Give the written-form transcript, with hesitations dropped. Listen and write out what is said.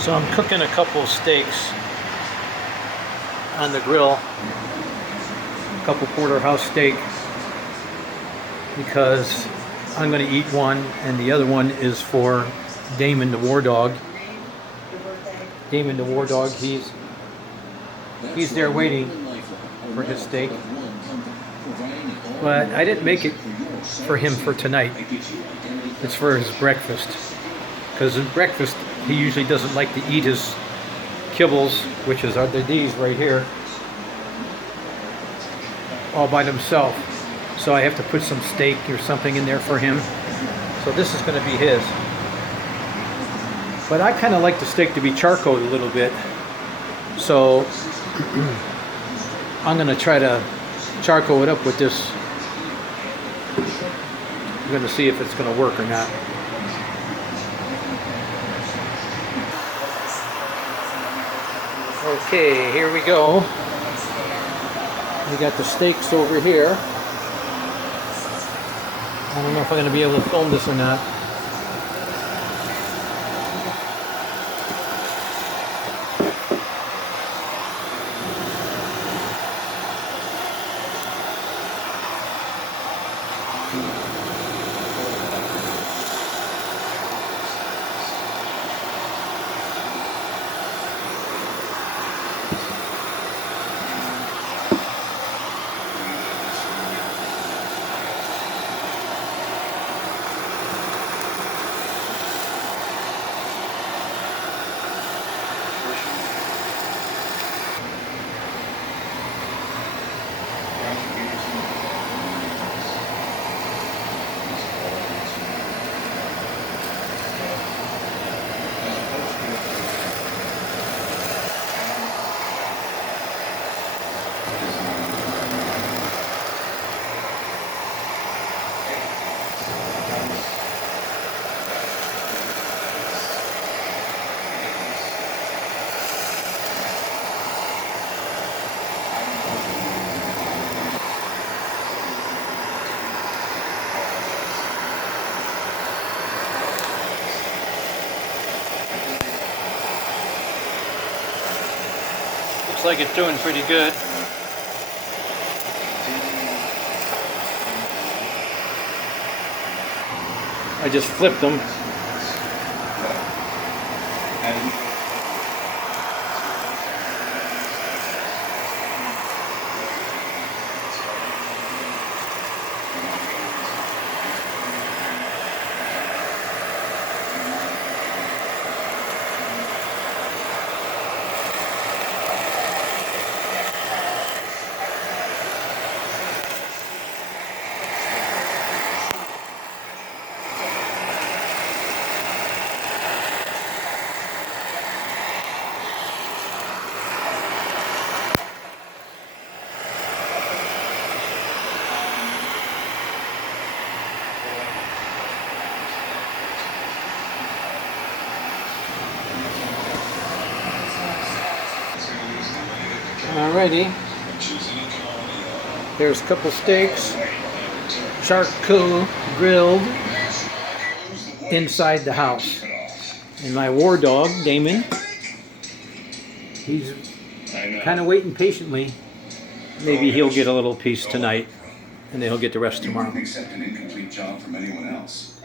So I'm cooking a couple of steaks on the grill, a couple porterhouse steak, because I'm going to eat one and the other one is for Damon the War Dog. Damon the War Dog, he's there waiting for his steak. But I didn't make it for him for tonight. It's for his breakfast. Because at breakfast, he usually doesn't like to eat his kibbles, which are these right here, all by themselves. So I have to put some steak or something in there for him. So this is going to be his. But I kind of like the steak to be charcoaled a little bit. So I'm going to try to charcoal it up with this. I'm going to see if it's going to work or not. Okay, here we go. We got the steaks over here. I don't know if I'm going to be able to film this or not. Looks like it's doing pretty good. I just flipped them. Alrighty, there's a couple steaks, charcoal grilled inside the house. And my war dog, Damon, he's kind of waiting patiently. Maybe he'll get a little piece tonight, and then he'll get the rest tomorrow. Accept an incomplete job from anyone else.